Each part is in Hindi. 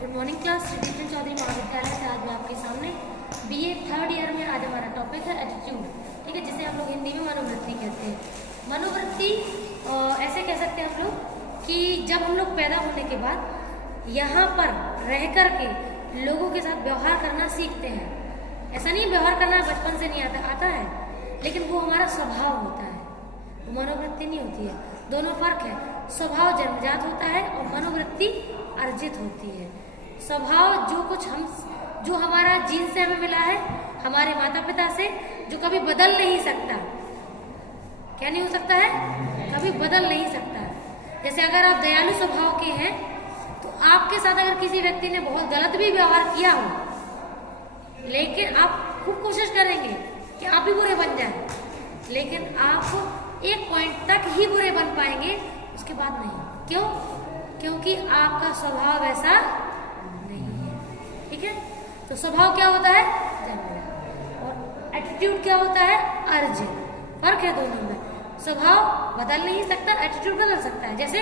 Good morning class. Shri Krishna Chaudhary महाविद्यालय से आज मैं आपके सामने बीए थर्ड ईयर में आज हमारा टॉपिक है एटीट्यूड, ठीक है, जिसे हम लोग हिंदी में मनोवृत्ति कहते हैं। मनोवृत्ति ऐसे कह सकते हैं हम लोग कि जब हम लोग पैदा होने के बाद यहाँ पर रह कर के लोगों के साथ व्यवहार करना सीखते हैं। ऐसा नहीं व्यवहार करना बचपन से नहीं आता है, लेकिन वो हमारा स्वभाव होता है, वो मनोवृत्ति नहीं होती है। दोनों फर्क है। स्वभाव जन्मजात होता है और मनोवृत्ति अर्जित होती है। स्वभाव जो हमारा जीन से हमें मिला है, हमारे माता पिता से, जो कभी बदल नहीं सकता। क्या नहीं हो सकता है? कभी बदल नहीं सकता। जैसे अगर आप दयालु स्वभाव के हैं तो आपके साथ अगर किसी व्यक्ति ने बहुत गलत भी व्यवहार किया हो, लेकिन आप खूब कोशिश करेंगे कि आप भी बुरे बन जाएं, लेकिन आप एक पॉइंट तक ही बुरे बन पाएंगे, उसके बाद नहीं। क्यों? क्योंकि आपका स्वभाव ऐसा नहीं है, ठीक है। तो स्वभाव क्या होता है? जन्मजात। और एटीट्यूड क्या होता है? अर्जित। फर्क है दोनों में। स्वभाव बदल नहीं सकता, एटीट्यूड बदल सकता है। जैसे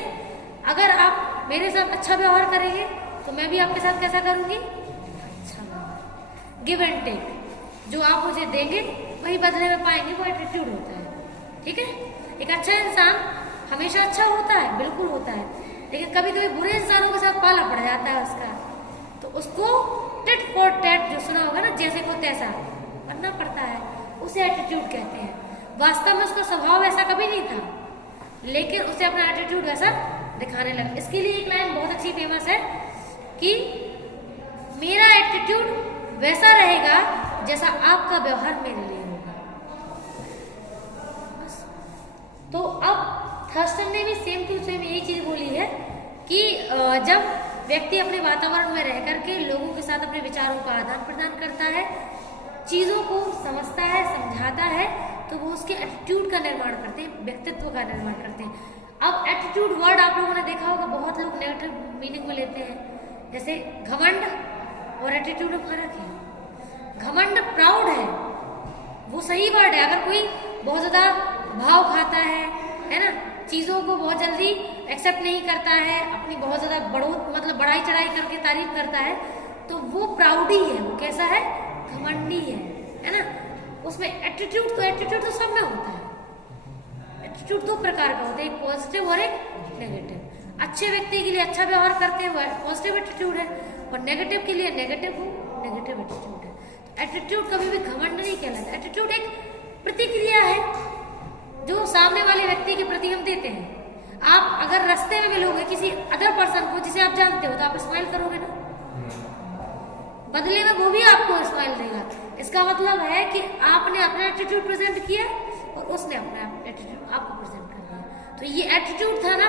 अगर आप मेरे साथ अच्छा व्यवहार करेंगे तो मैं भी आपके साथ कैसा करूंगी? अच्छा व्यवहार। गिव एंड टेक, जो आप मुझे देंगे वही बदले में पाएंगे, वो एटीट्यूड होता है, ठीक है। एक अच्छा इंसान हमेशा अच्छा होता है, बिल्कुल होता है, लेकिन कभी कभी बुरे इंसानों के साथ पाला पड़ जाता है उसका, तो उसको टिट फॉर टैट, जो सुना होगा ना, जैसे को तैसा बनना पड़ता है, उसे एटीट्यूड कहते हैं। वास्तव में उसका स्वभाव ऐसा कभी नहीं था, लेकिन उसे अपना एटीट्यूड वैसा दिखाने लगा। इसके लिए एक लाइन बहुत अच्छी फेमस है कि मेरा एटीट्यूड वैसा रहेगा जैसा आपका व्यवहार मेरे लिए होगा। तो अब थर्स्टन ने भी सेम टू सेम यही चीज बोली है कि जब व्यक्ति अपने वातावरण में रह करके लोगों के साथ अपने विचारों का आदान प्रदान करता है, चीजों को समझता है, समझाता है, तो वो उसके एटीट्यूड का निर्माण करते हैं, व्यक्तित्व का निर्माण करते हैं। अब एटीट्यूड वर्ड आप लोगों ने देखा होगा, बहुत लोग नेगेटिव मीनिंग में लेते हैं। जैसे घमंड और एटीट्यूड में फर्क है। घमंड प्राउड है, वो सही वर्ड है। अगर कोई बहुत ज्यादा भाव खाता है ना, चीजों को बहुत जल्दी एक्सेप्ट नहीं करता है, अपनी बहुत ज्यादा बढ़ाई चढ़ाई करके तारीफ करता है, तो वो प्राउडी है। वो कैसा है? घमंडी है ना। उसमें एटीट्यूड तो सब में होता है। एटीट्यूड दो प्रकार का होता है, एक पॉजिटिव और एक नेगेटिव। अच्छे व्यक्ति के लिए अच्छा व्यवहार करते हैं, वो पॉजिटिव एटीट्यूड है, और नेगेटिव के लिए नेगेटिव एटीट्यूड है। तो एटीट्यूड कभी भी घमंड नहीं कहलाता। एटीट्यूड एक प्रतिक्रिया है जो सामने वाले व्यक्ति के प्रति हम देते हैं। आप अगर रास्ते में मिलोगे किसी अदर पर्सन को जिसे आप जानते हो, तो आप स्माइल करोगे ना, बदले में वो भी आपको स्माइल देगा। इसका मतलब है कि आपने अपना एटीट्यूड प्रेजेंट किया और उसने अपना एटीट्यूड आपको प्रेजेंट कर दिया। तो ये एटीट्यूड था ना,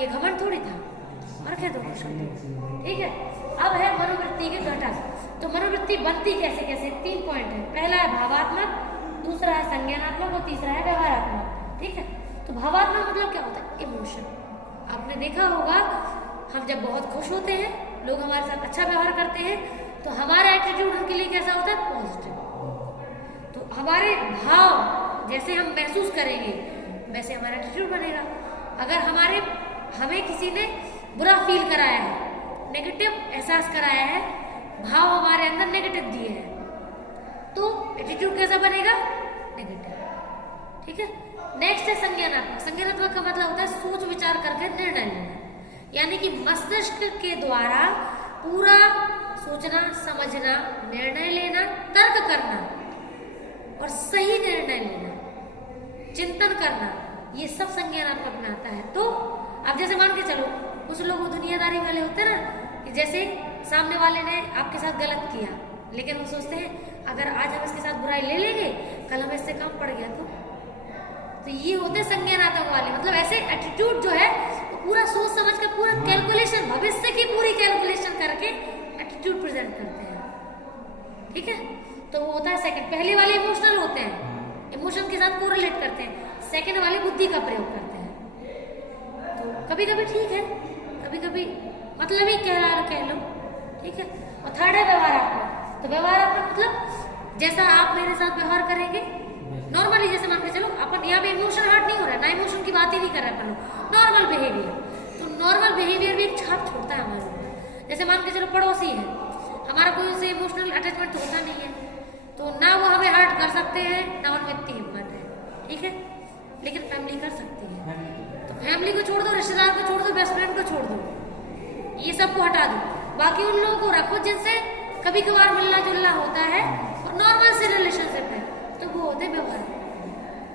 ये घमंड थोड़ी था। फर्क है दोनों शब्दों, ठीक है। अब है मनोवृत्ति के घटक। तो मनोवृत्ति बनती कैसे कैसे? 3 पॉइंट है। पहला है भावात्मक, दूसरा है संज्ञानात्मक और तीसरा है व्यवहारात्मक, ठीक है। तो भावात्मक मतलब क्या होता है? इमोशन। आपने देखा होगा, हम जब बहुत खुश होते हैं, लोग हमारे साथ अच्छा व्यवहार करते हैं, तो हमारा एटीट्यूड उनके लिए कैसा होता है? पॉजिटिव। तो हमारे भाव जैसे हम महसूस करेंगे वैसे हमारा एटीट्यूड बनेगा। अगर हमें किसी ने बुरा फील कराया है, नेगेटिव एहसास कराया है, भाव हमारे अंदर नेगेटिव दिए हैं, तो एटीट्यूड कैसा बनेगा? नेगेटिव, ठीक है। नेक्स्ट है संज्ञानात्मक। संज्ञानात्मक का मतलब होता है सोच विचार करके निर्णय लेना, यानी कि मस्तिष्क के द्वारा पूरा सोचना, समझना, निर्णय लेना, तर्क करना और सही निर्णय लेना, चिंतन करना, ये सब संज्ञानात्मक में आता है। तो अब जैसे मान के चलो, कुछ लोग दुनियादारी वाले होते हैं ना, कि जैसे सामने वाले ने आपके साथ गलत किया, लेकिन वो सोचते हैं अगर आज हम इसके साथ बुराई ले लेंगे, कल हमें इससे काम पड़ गया तो ये होते संज्ञानात्मक वाले। मतलब ऐसे एटीट्यूड जो है वो पूरा सोच समझ कर, पूरा कैलकुलेशन, भविष्य की पूरी कैलकुलेशन करके एटीट्यूड प्रेजेंट करते हैं, ठीक है। तो वो होता है सेकंड। पहले वाले इमोशनल होते हैं, इमोशन के साथ कोरिलेट करते हैं। सेकंड वाले बुद्धि का प्रयोग करते हैं। तो कभी कभी ठीक है, कभी कभी मतलब ही कह लो, ठीक है। और थर्ड है व्यवहारात्मक। तो व्यवहारात्मक मतलब जैसा आप मेरे साथ व्यवहार करेंगे नॉर्मली, जैसे मान के चलो अपन यहाँ पे इमोशन हर्ट नहीं हो रहा है ना, इमोशन की बात ही नहीं कर रहे अपन लोग, नॉर्मल बिहेवियर। तो नॉर्मल बिहेवियर भी एक छाप छोड़ता है हमारे ऊपर। जैसे मान के चलो पड़ोसी है, हमारा कोई उससे इमोशनल अटैचमेंट तो होता नहीं है, तो ना वो हमें हर्ट कर सकते हैं, ना उनमें इतनी हिम्मत है, ठीक है। लेकिन फैमिली कर सकती है, तो फैमिली को छोड़ दो, रिश्तेदार को छोड़ दो, बेस्ट फ्रेंड को छोड़ दो, ये सबको हटा दो, बाकी उन लोगों को रखो जिनसे कभी कभार मिलना जुलना होता है और नॉर्मल से रिलेशनशिप है, तो वो होते व्यवहार,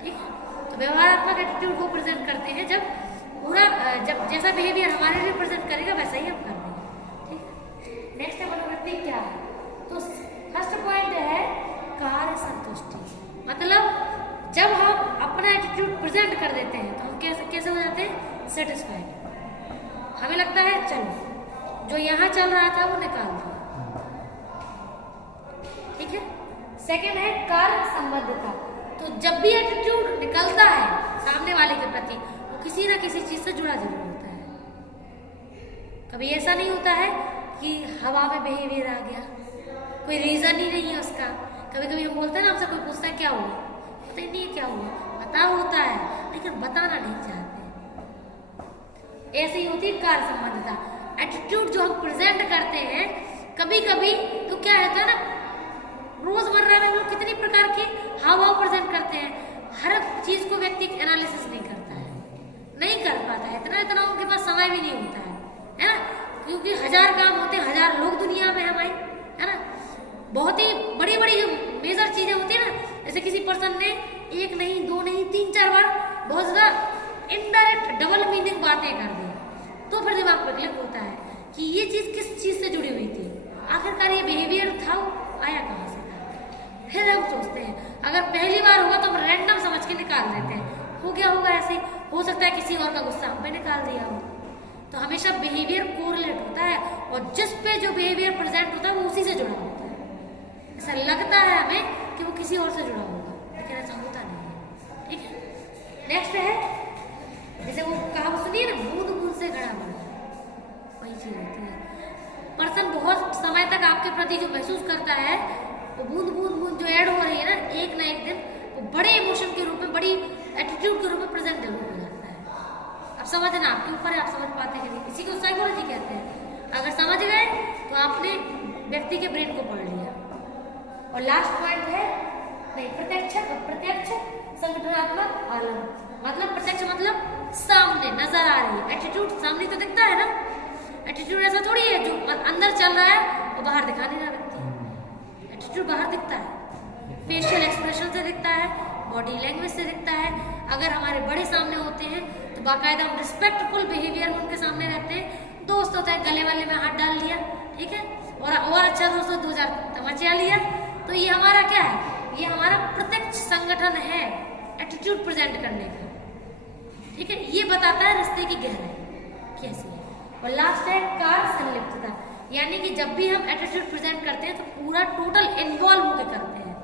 ठीक है। तो व्यवहारात्मक एटीट्यूड को प्रेजेंट करते हैं जब पूरा जब जैसा बिहेवियर हमारे लिए प्रेजेंट करेगा वैसा ही हम कर देंगे, ठीक है। नेक्स्ट है मनोवृत्ति क्या है, तो फर्स्ट पॉइंट है कार्य संतुष्टि, मतलब जब हम अपना एटीट्यूड प्रेजेंट कर देते हैं तो हम कैसे हो जाते हैं, सेटिस्फाइड, हमें लगता है चलो जो यहाँ चल रहा था वो निकाल दिया, ठीक है। सेकेंड है कार्य संबद्धता, तो जब भी एटीट्यूड निकलता है सामने वाले के प्रति वो किसी ना किसी चीज से जुड़ा जरूर होता है। कभी ऐसा नहीं होता है कि हवा में बिहेवियर आ गया, कोई रीजन ही नहीं है उसका। कभी कभी हम बोलते हैं ना, हमसे कोई पूछता है क्या हुआ, पता ही नहीं है क्या हुआ, पता होता है लेकिन बताना नहीं चाहते। ऐसे ही होती है कार्य संबद्धता, एटीट्यूड जो हम प्रेजेंट करते हैं कभी कभी तो क्या रहता है ना, रोजमर्रा में हम लोग कितनी प्रकार के हाव भाव प्रेजेंट करते हैं, हर चीज को व्यक्ति एनालिसिस नहीं करता है, नहीं कर पाता है, इतना उनके पास समय भी नहीं होता है ना, क्योंकि हजार काम होते हैं, हजार लोग दुनिया में है भाई, है ना। बहुत ही बड़ी बड़ी जो मेजर चीजें होती है ना, जैसे किसी पर्सन ने एक नहीं दो नहीं 3-4 बार बहुत ज्यादा इनडायरेक्ट डबल मीनिंग बातें कर दी, तो फिर दिमाग पर क्लिक होता है कि ये चीज किस चीज से जुड़ी हुई थी, आखिरकार ये बिहेवियर था आया कहाँ से था। फिर हम सोचते हैं अगर पहली बार होगा तो हम रैंडम समझ के निकाल देते हैं, हो गया होगा ऐसे, हो सकता है किसी और का गुस्सा हम पे निकाल दिया हो। तो हमेशा बिहेवियर कोरिलेट होता है और जिस पे जो बिहेवियर प्रेजेंट होता है वो उसी से जुड़ा होता है। ऐसा लगता है हमें कि वो किसी और से जुड़ा होगा, लेकिन ऐसा होता नहीं है, ठीक है। नेक्स्ट है जैसे वो कहावत सुनिए ना, बूंद बूंद से घड़ा भरा, वही चीज होती है। पर्सन बहुत समय तक आपके प्रति जो महसूस करता है वो बूंद बूंद बूंद जो ऐड हो रही है ना एक दिन वो बड़े इमोशन के रूप में, बड़ी एटीट्यूड के रूप में प्रेजेंट जरूर हो जाता है। अब समझना आपके ऊपर है, आप समझ पाते हैं कि नहीं, इसी को साइकोलॉजी कहते हैं। अगर समझ गए तो आपने व्यक्ति के ब्रेन को पढ़ लिया। और लास्ट पॉइंट है नहीं, प्रत्यक्ष संगठनात्मक आलम, मतलब प्रत्यक्ष मतलब सामने नजर आ रही है, एटीट्यूड सामने तो दिखता है ना, एटीट्यूड ऐसा थोड़ी है जो अंदर चल रहा है और बाहर दिखा नहीं रहा व्यक्ति, एटीट्यूड बाहर दिखता है, फेशियल एक्सप्रेशन से दिखता है, बॉडी लैंग्वेज से दिखता है। अगर हमारे बड़े सामने होते हैं तो बाकायदा हम रिस्पेक्टफुल बिहेवियर में उनके सामने रहते हैं, दोस्त होता है गले वाले में हाथ डाल लिया, ठीक है, और अच्छा दोस्तों 2000 तमाचा लिया, तो ये हमारा क्या है, ये हमारा प्रत्यक्ष संगठन है एटीट्यूड प्रेजेंट करने का, ठीक है। ये बताता है रिश्ते की गहराई कैसी है। और लास्ट है कार्य संलिप्तता, यानी कि जब भी हम एटीट्यूड प्रेजेंट करते हैं तो पूरा टोटल इन्वॉल्व होकर करते हैं,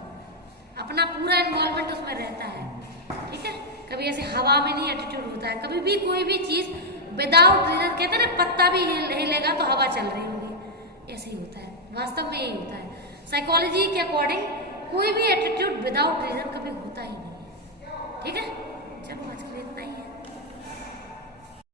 अपना पूरा इन्वॉल्वमेंट उसमें रहता है, ठीक है। कभी ऐसे हवा में नहीं एटीट्यूड होता है, कभी भी कोई भी चीज विदाउट रीजन, कहते हैं ना पत्ता भी हिलेगा तो हवा चल रही होगी, ऐसे ही होता है, वास्तव में यही होता है। साइकोलॉजी के अकॉर्डिंग कोई भी एटीट्यूड विदाउट रीजन कभी होता ही नहीं है, ठीक है।